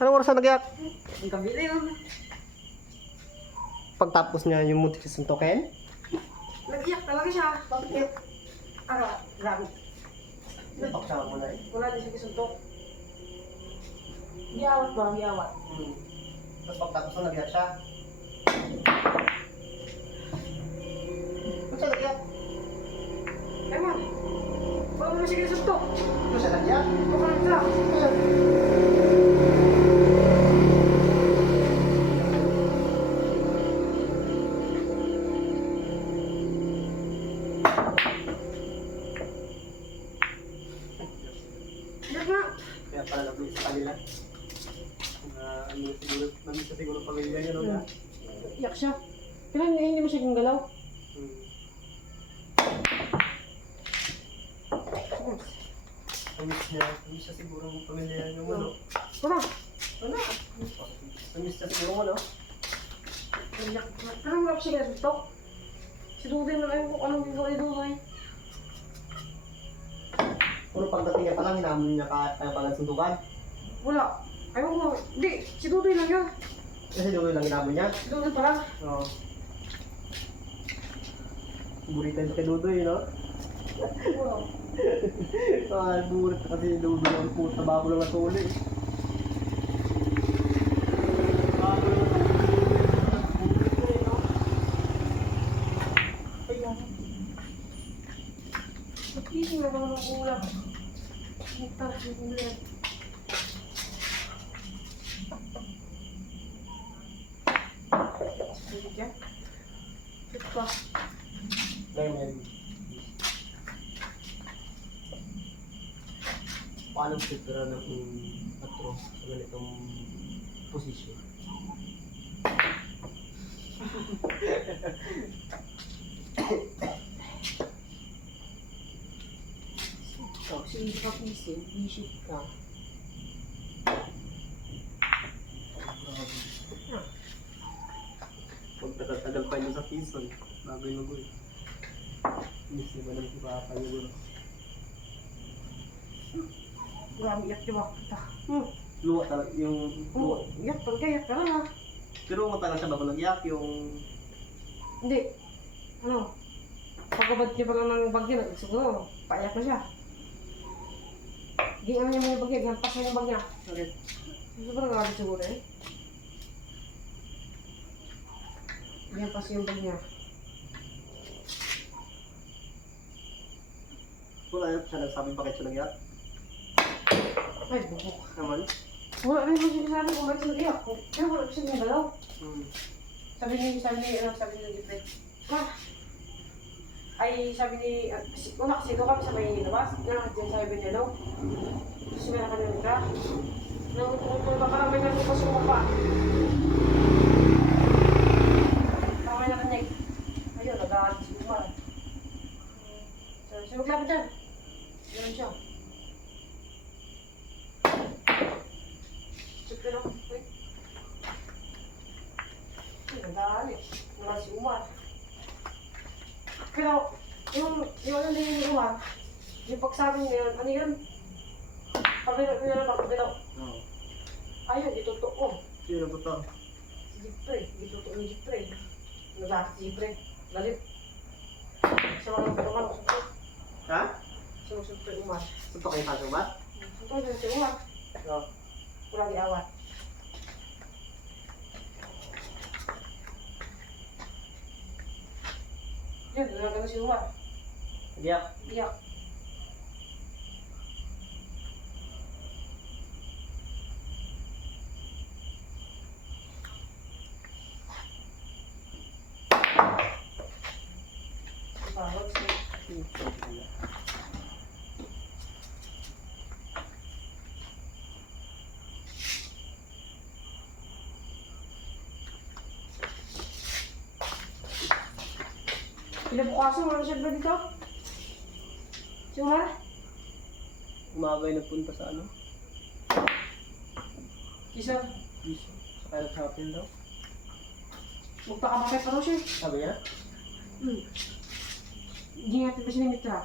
Anong oras na nagyak? Ang kabili yun. Pagtapos niya yung muntik sa suntukin? Nag-iyak talaga siya. Bakit? Ano? Grabe. Napaksawa mo na eh. Wala din siya kisuntok. Giyawat ba? Giyawat. Hmm. Tapos pagtapos na nagyak siya. Ano siya nagyak? Ewan. Wala mo na siya kisuntok. Ano siya nagyak? Baka lang mo, no? Wala ko siya kisuntok. Si Dudoy na lang kung anong gagawa ni Dudoy. Puro pagdating niya pa lang, hinamon niya kahit kaya pala suntukan. Wala. Ayaw ko. Hindi. Si Dudoy lang yun. Kasi doon lang hinamon niya. Si Dudoy pa lang. Oo. Buritan kay Dudoy, no? Wala. Ah, burit kasi Dudoy ang puta bago lang natuli. Bago lang natuli, no? Ayan. Nagising na naman ang ulam. Hintar yung ulam. Sige ka. Sit pa. Ngayon, ngayon. Paano titira ng patro sa ganitong posisyon? So, sige ka pising. Visit ka. Magtagal-tagal pa yun sa season. Bago yung magoy. Miss naman ang papa niya guro. Grabe, iyak yung mga kita. Hmm. Luwa talaga yung... Oo, iyak talaga, iyak ha. Pero matagal siya bago nagyak yung... Hindi. Ano? Pagkabad niya pa lang ng bagyo, siguro, paiyak na siya. Di ano niya mga bagyo, gantas na yung bagyo. Bakit? Sobrang grabe siguro eh. Yan pa yung bag niya. Wala yun siya nagsabi bakit siya nagyak. Ay, bubuk. Naman. Wala rin mo sinasabi kung bakit siya iyak. Kaya wala ko siya galaw. Hmm. Sabi ni, sabi ni, ano, sabi ni Jeffrey. Ma, ay sabi ni, si, una kasi doon kami sa may labas. Na, dyan sabi ni, ano, gusto meron kami ng ka. Nang kung baka naman nang lupas yung mapa. Baka may nakanyag. Ayun, nag-aalit si Umar. So, sino maglapit dyan? Ganun siya. Check pero, wait. Ay, nag-aalit. Wala si Umar. Pero, yung, yung ano din ni Umar, yung pagsabi niya yun, ano yun? Pabilo, pabilo, pabilo. Oo. Ayun, itutuo. Sino ba to? Si Jipre, itutuo ni Jipre. Nagakit si Jipre. Galit. Siya mga naman, susunod. Ha? Siya susunod Umar. Ito kayo sa ba? Susunod si Umar. Oo. Wala di awat. Yun, nalaga na si Umar. Nagyak. Iyak. Bawal siya. Kinabukasan, wala siya ba dito? Si Umar? Umaga yung nagpunta sa ano? Isa, Vision. Sa Kyle Chapel daw. magpakamakay pa raw siya. Sabi niya? Hmm. Hindi natin pa siya nimitra.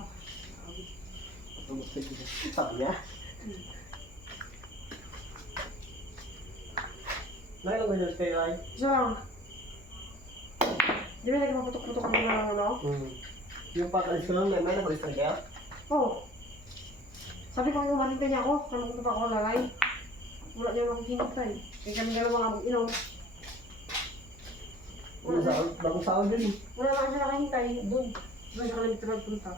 Ah, grabe. Sabi niya. Nakailang ganyan kayo ay? Isa lang. Di ba lagi maputok-putok ang mga ano? Hmm. Yung pakalis ko lang, may may nakalis na kaya? Oo. Oh. Sabi ko kung marito niya ako, kung magpunta ako lalay. Wala niya akong hinintay. Kaya kami dalawa nga mag-inom. Bagong sahod, bagong sahod eh. Wala lang siya nakahintay doon. Doon siya kami nagpunta.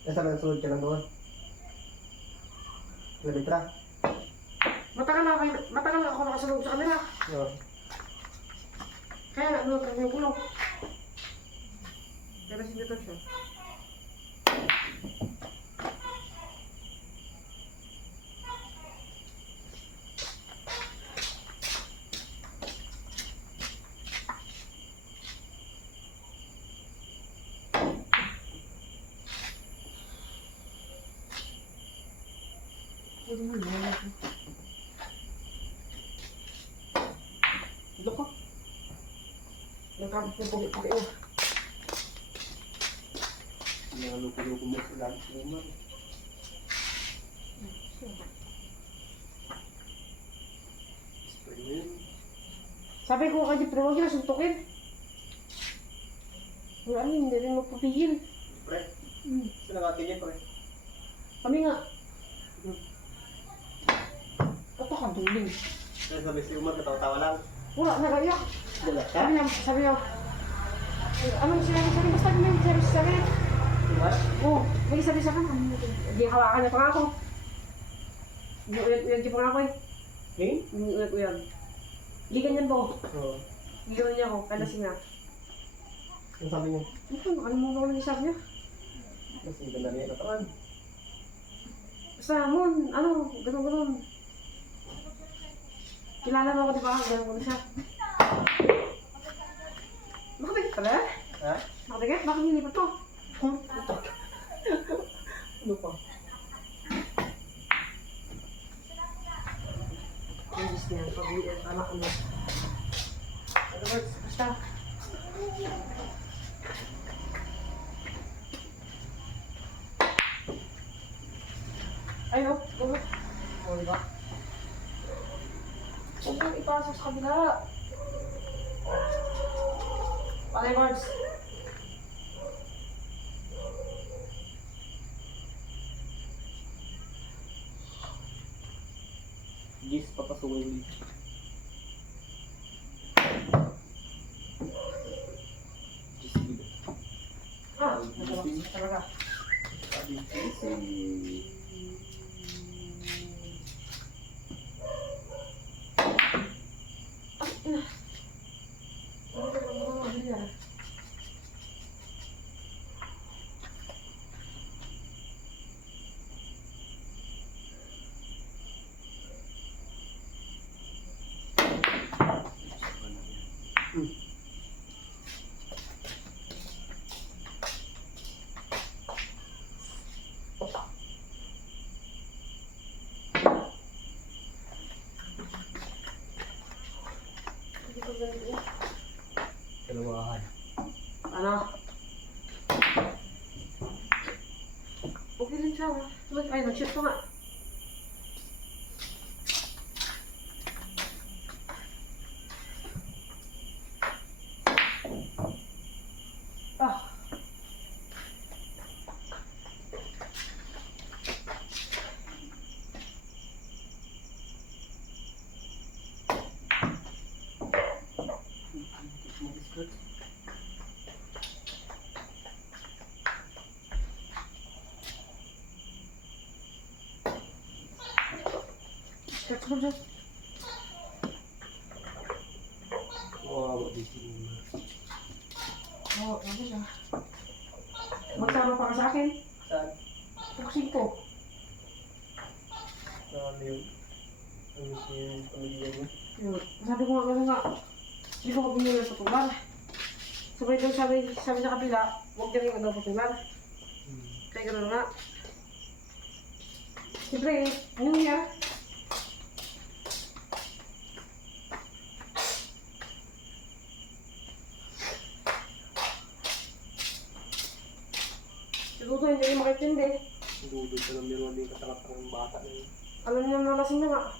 Nasa lang sunod ka lang doon. Kilometra? Matagal na, kayo, matagal na ako nakasunod sa kanila. Oo. Kaya nga, doon kami yung gulong. Pero sinito siya. Pwede mo yun. Ito ko. Nagkabit na pugi-pugi oh. Yung luko-luko mo sa mo yun. Sabi ko kay Jeffrey, huwag niya suntukin. Wala rin, hindi rin magpapigil. Pre, Hmm. saan nakatin niya pre? Kami nga. Ba't ka duling? Sabi si Umar, katawa-tawa lang. Wala, nagaiyak. Dala ka? Sabi niya, sabi niya, anong sinabi sabi, basta may sabi sa akin. Umar? Oo, may sabi sa akin. Hindi hawakan niya pa nga ako. Hindi uyag niya pa nga ako eh. Hindi uyag uyag. Hindi ganyan po. Oo. Hindi ganyan niya ako, kaya lasing na. Ano sabi niya? Ano, ano mo ba ulit sabi niya? Kasi ganda niya natawan. Basta, Mon, ano, ganun, ganun. Kilala mo ako, di ba? Ganun ko na siya. Nakabigit pala? Ha? Nakabigit? Bakit hindi pa to? Ano pa? Ayos niya, pag anak mo. Edward, basta. Ay, oh. Oh, diba? Huwag mong ipasok sa kabila. Palay, Mards. Gis, papasukin ulit. Gis, dito. Ah, nagabaksak talaga. Sabi, gis, eh. Ano ka mga mabila? Hmm. Hindi ko ganito. Kalawahan. Ano? Okay rin siya. ah. Look, ay, nag-shoot ko nga. Ah. Dyan. Wow. Oo, ano siya? Magsama pa ka sa akin. Saan? Tuksin ko. Saan yung... Ano si pamilya mo? Yun. Sabi ko nga, ano nga, hindi ko mabili ng putulan. Sabay daw sabi, sabi sa kabila, huwag dyan yung daw putulan. Hmm. Kaya gano'n nga. Siyempre, New Year. 你们那什么什么？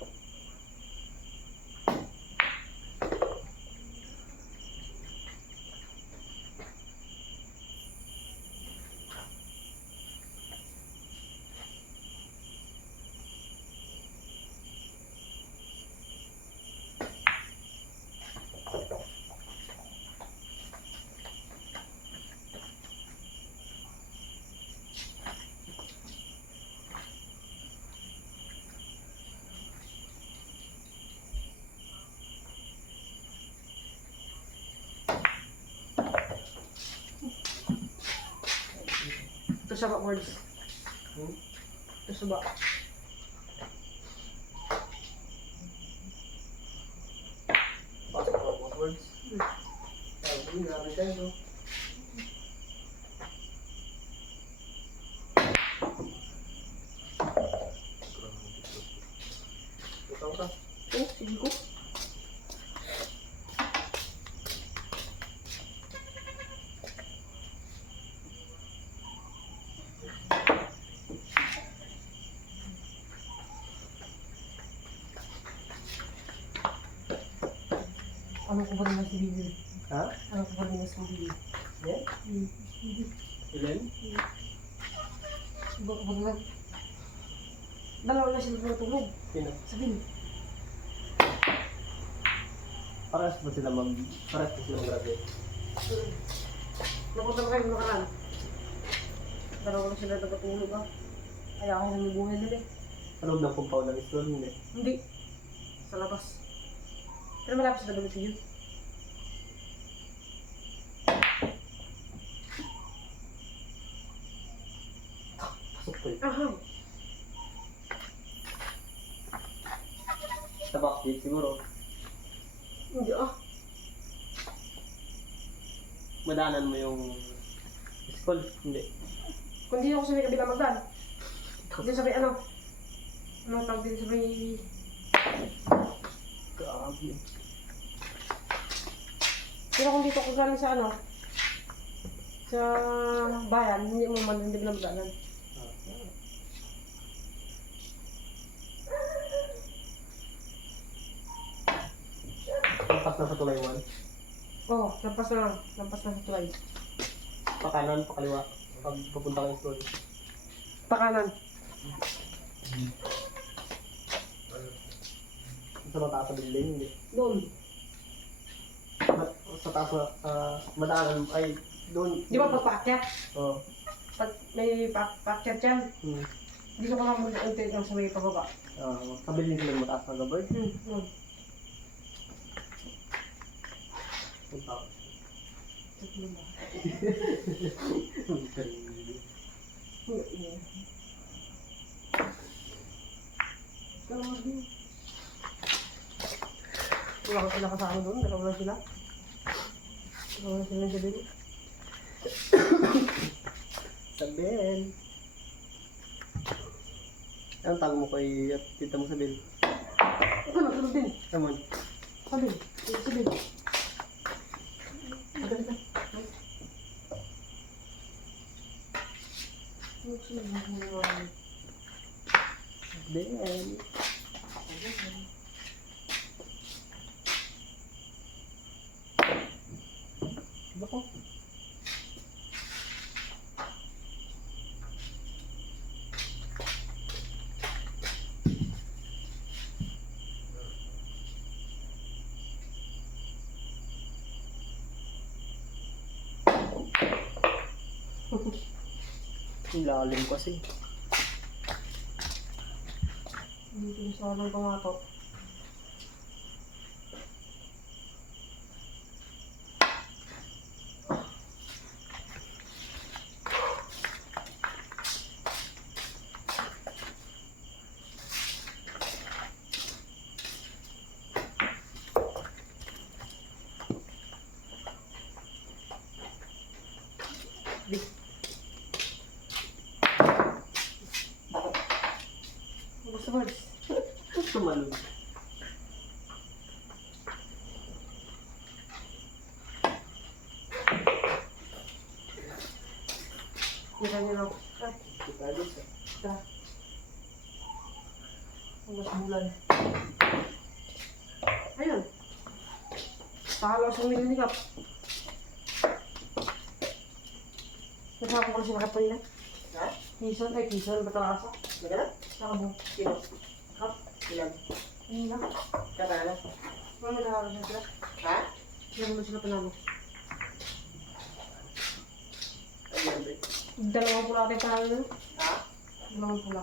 Ito siya ba, words? Hmm? Ito siya ba? Pasok ka mga words. Hmm. Ay, hindi namin tayo, no? Ikaw ka. Oh, sige ko. Ano ko ba naman si Bibi? Ha? Ano ko ba naman si Bibi? Yeah? Hmm. Ilan? Iba ko ba naman? Dalawa na sila natulog. Sino? Sabihin. Paras ba sila mag... Paras ba sila mag-graduate? Napunta ba kayo nakaraan? Dalawa na sila nagatulog ah. Kaya ako nang buhay nila eh. Sa loob ng compound ng school, hindi. Hindi. Sa labas. Pero malapit sa WTU. Pasok ko eh. Aha. Sa backgate siguro. Hindi ah. Madaanan mo yung school. Hindi. Kung di ako sa may kabila magdaan. Hindi sa may ano. Ano tawag din sa may... Grabe. Pero kung dito ako galing sa ano. Sa bayan, hindi mo man hindi na magdaanan. Lampas na sa tulaywan. Oo, oh, lampas na. Lampas na sa tulay. Pakanan, pakaliwa. Pag papunta kang school. Pakanan. Sa mataas sa building, hindi. Doon. Ma- Sa taas na, ah, madaanan, ay, doon. Di ba pag paakyat? Oo. Pag may pa paakyat dyan, Hmm. dito ko lang mag-unti lang sa may pababa. Ah, sa building sila mataas na gabay. Hmm, doon. Punta ako. Hindi, hindi. Wala ko sila kasama doon, dalawa lang sila. Dalawa lang sila dyan din. Sabel. Anong tawag mo kay tita mo Sabel? Ito na, tulog din. Naman. Sabi, sabi. Madali ka. Ano sila Bako. Ilalim kasi. Hindi ko sa ng Gusto mo? Tumalun. Kita niyo lang. Kita dito. ito. Ang mas bulan. Ayun. Pakalaw sa mga Nasama ko kasi na. Ha? Kison, ay kison, ba't ang asa? Magana? Nakabong. Sino? Hap? Ilan? Ayun na. Katano? Wala nagkakaroon na sila. Ha? Meron mo sila panalo. Ayan ba? Dalawang pula tayo panalo na. Ha? Dalawang pula.